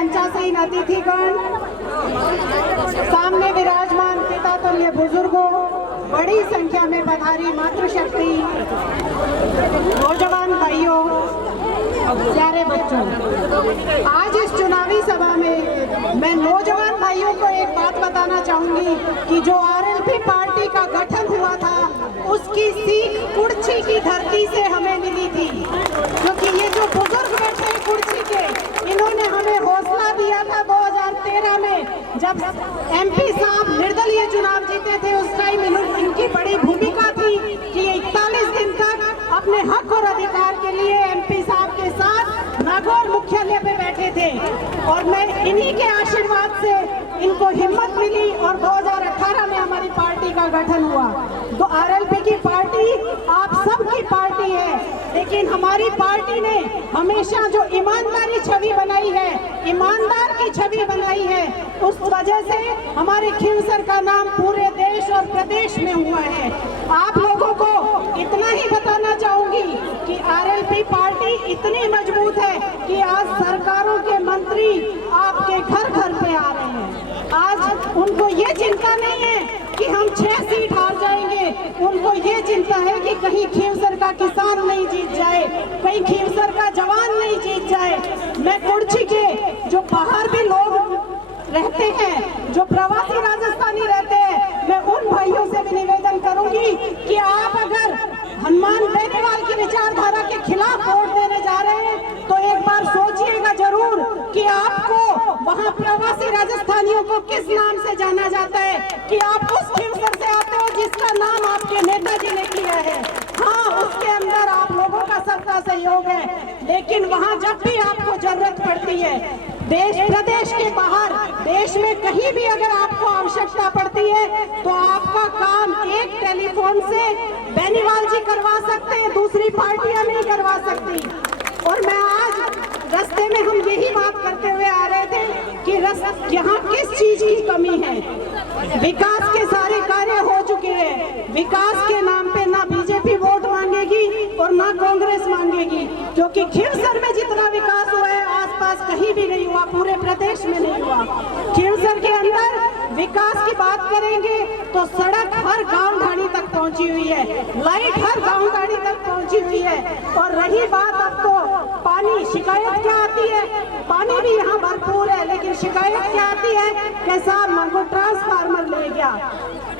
मंचासीन अतिथिगण, सामने विराजमान पिता तुल्य बुजुर्गों, बड़ी संख्या में पधारी मातृशक्ति, नौजवान भाइयों, प्यारे बच्चों, आज इस चुनावी सभा में मैं नौजवान भाइयों को एक बात बताना चाहूंगी कि जो आरएलपी पार्टी का गठन हुआ था उसकी सीख कुर्सी की धरती से हमें मिली थी, क्योंकि ये जो बुजुर्ग बैठे हैं कुर्सी के, इन्होंने हमें हौसला दिया था 2013 में जब एमपी साहब निर्दलीय चुनाव जीते थे। उस टाइम इनकी बड़ी भूमिका थी कि 41 दिन तक अपने हक और अधिकार के लिए एमपी साहब के साथ नागौर मुख्यालय पे बैठे थे, और मैं इन्हीं के आशीर्वाद से इनको हिम्मत मिली और 2018 में हमारी पार्टी का गठन हुआ। तो आरएलपी की पार्टी आप सबकी पार्टी है, लेकिन हमारी पार्टी ने हमेशा जो ईमानदारी छवि बनाई है, ईमानदार की छवि बनाई है, उस वजह से हमारे खींवसर का नाम पूरे देश और प्रदेश में हुआ है। आप लोगों को इतना ही बताना चाहूंगी कि आरएलपी पार्टी इतनी मजबूत है कि आज सरकारों के मंत्री आपके घर घर पे आ रहे हैं। आज उनको ये चिंता नहीं है कि हम 6 सीट हार जाएंगे, उनको ये चिंता है कि कहीं खींवसर का किसान नहीं जीत जाए, कहीं खींवसर का जवान नहीं जीत जाए। मैं कुर्सी के जो बाहर भी लोग रहते हैं, जो प्रवासी राजस्थानी रहते हैं, मैं उन भाइयों से भी निवेदन करूंगी कि आप अगर हनुमान बेनीवाल की विचारधारा के खिलाफ वोट देने जा रहे हैं तो एक बार सोचिएगा जरूर कि आपको वहां प्रवासी राजस्थानियों को किस नाम से जाना जाता है, कि आप उस खींवसर से आते हो जिसका नाम आपके नेताजी ने किया है। हाँ, उसके अंदर आप लोगों का सबका सहयोग है, लेकिन वहां जब भी आपको जरूरत पड़ती है, देश प्रदेश के बाहर, देश में कहीं भी अगर आपको आवश्यकता पड़ती है तो आपका काम एक टेलीफोन से बेनीवाल जी करवा सकते हैं, दूसरी पार्टियां नहीं करवा सकती। और मैं आज रास्ते में हम यही बात करते हुए आ रहे थे कि यहाँ किस चीज की कमी है। विकास के सारे कार्य हो चुके हैं, विकास के नाम पे ना बीजेपी वोट मांगेगी और ना कांग्रेस मांगेगी, क्योंकि खींवसर में जितना विकास हुआ है आसपास कहीं भी नहीं हुआ, पूरे प्रदेश में नहीं हुआ। खींवसर के अंदर विकास की बात करेंगे तो सड़क हर गांव ढाणी तक पहुंची हुई है, लाइट हर गांव ढाणी तक पहुंची हुई है। और रही बात अब तो पानी, शिकायत क्या आती है, पानी भी यहाँ भरपूर है, लेकिन शिकायत क्या आती है कि साहब हमको ट्रांसफार्मर ले गया,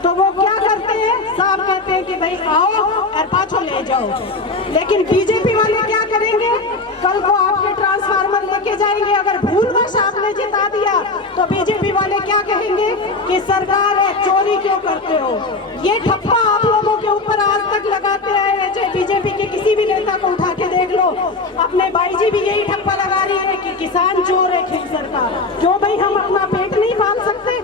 तो वो क्या करते हैं, साहब कहते हैं कि भाई आओ और पाछो ले जाओ। लेकिन बीजेपी वाले क्या करेंगे, कल को आपके ट्रांसफार्मर लेके जाएंगे। अगर भूलवश आपने जिता दिया तो बीजेपी वाले क्या कहेंगे कि सरकार है, चोरी क्यों करते हो। ये ठप्पा आप लोगों के ऊपर आज तक लगाते आए हैं, चाहे बीजेपी के किसी भी नेता को उठा के देख लो, अपने भाई जी भी यही ठप्पा लगा रही है कि किसान चोर है खींवसर का। क्यों भाई, हम अपना पेट नहीं पाल सकते?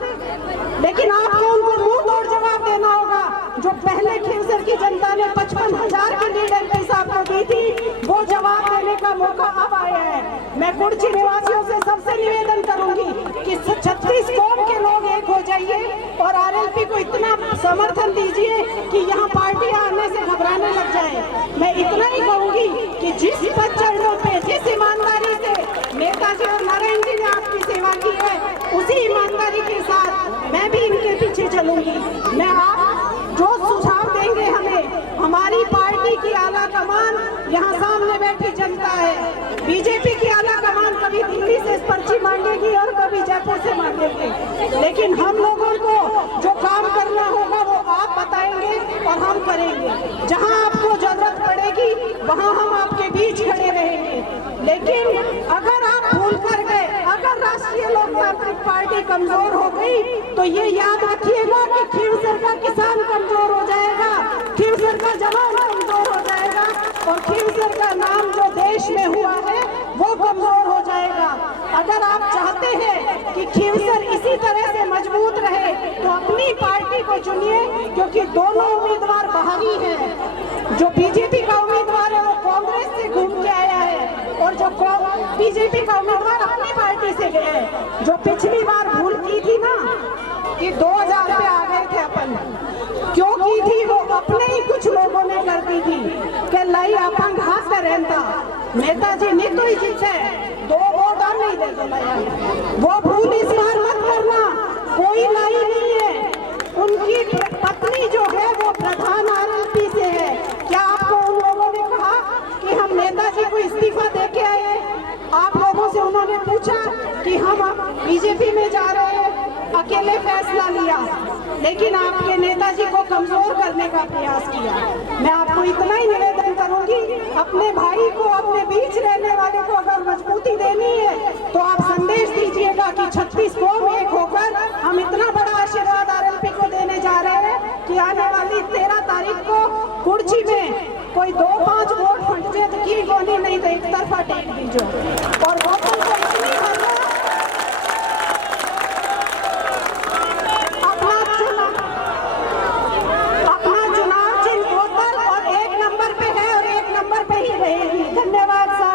लेकिन आपको उनको मुंह तोड़ जवाब देना होगा। जो पहले खींवसर की जनता ने 55,000 की लीड एमपी साहब को दी थी, वो जवाब देने का मौका अब आया है। मैं कुर्सी निवासियों से सबसे निवेदन करूंगी कि 36 कौम के लोग एक हो जाइए और आरएलपी को इतना समर्थन दीजिए कि यहाँ पार्टियां आने से घबराने लग जाए। मैं इतना ही कहूंगी कि जिस पद चरणों पे, जिस ईमानदारी से नेताजी और नारायण जी ने आपकी सेवा की है, उसी ईमानदारी के साथ मैं भी इनके पीछे चलूंगी। मैं आप जो सुझाव देंगे हमें, हमारी पार्टी की आला कमान यहाँ सामने बैठी जनता है। बीजेपी की आला कमान कभी दिल्ली से पर्ची मांगेगी और कभी जयपुर से मांगेगी, लेकिन हम लोगों को जो काम करना होगा वो आप बताएंगे और हम करेंगे। जहाँ आपको जरूरत पड़ेगी वहाँ हम आपके बीच खड़े रहेंगे। लेकिन अगर आप भूल कर गए, अगर राष्ट्रीय लोकतांत्रिक पार्टी कमजोर हो गई तो ये याद रखिएगा कि खींवसर का किसान कमजोर हो जाएगा, खींवसर का जवान कमजोर हो जाएगा और खींवसर का नाम जो देश में हुआ है वो कमजोर हो जाएगा। अगर आप चाहते हैं कि खींवसर इसी तरह से मजबूत रहे तो अपनी पार्टी को चुनिए, क्योंकि दोनों उम्मीदवार बाहरी हैं। जो बीजेपी का उम्मीदवार है वो कांग्रेस से घूम के आया है और जो बीजेपी का उम्मीदवार अपनी पार्टी से गया है। जो पिछली बार भूल की थी ना कि 2000 पे आ गए थे अपन, क्यों की थी, वो अपने ही कुछ लोगों ने कर दी थी कि लाई अपन हाथ में रहता नेताजी नहीं तो ही जीते, 2 वोट नहीं नहीं दे लाया है। वो भूल इस बार मत करना, कोई लाई नहीं है। उनकी पत्नी जो है वो प्रधान आरएलपी से है। क्या आपको उन लोगों ने कहा कि हम नेताजी को इस्तीफा दे के आए हैं? आप लोगों से उन्होंने पूछा कि हम बीजेपी में जा रहे हैं? अकेले फैसला लिया, लेकिन आपके नेताजी को कमजोर करने का प्रयास किया। मैं आपको इतना ही निवेदन करूंगी, अपने भाई को, अपने बीच रहने वाले को अगर मजबूती देनी है तो आप संदेश दीजिएगा कि 36 कौम एक होकर हम इतना बड़ा आशीर्वाद आरएलपी को देने जा रहे हैं कि आने वाली 13 तारीख को कुर्सी में कोई 2-5 वोट फट जाए तो की गोली नहीं तो एक तरफा टेक दीजिए। और वोटों को इतनी भरना, अपना चुनाव चिन्ह बोतल और 1 नंबर पे है और 1 नंबर पे ही रहेगी। धन्यवाद सर।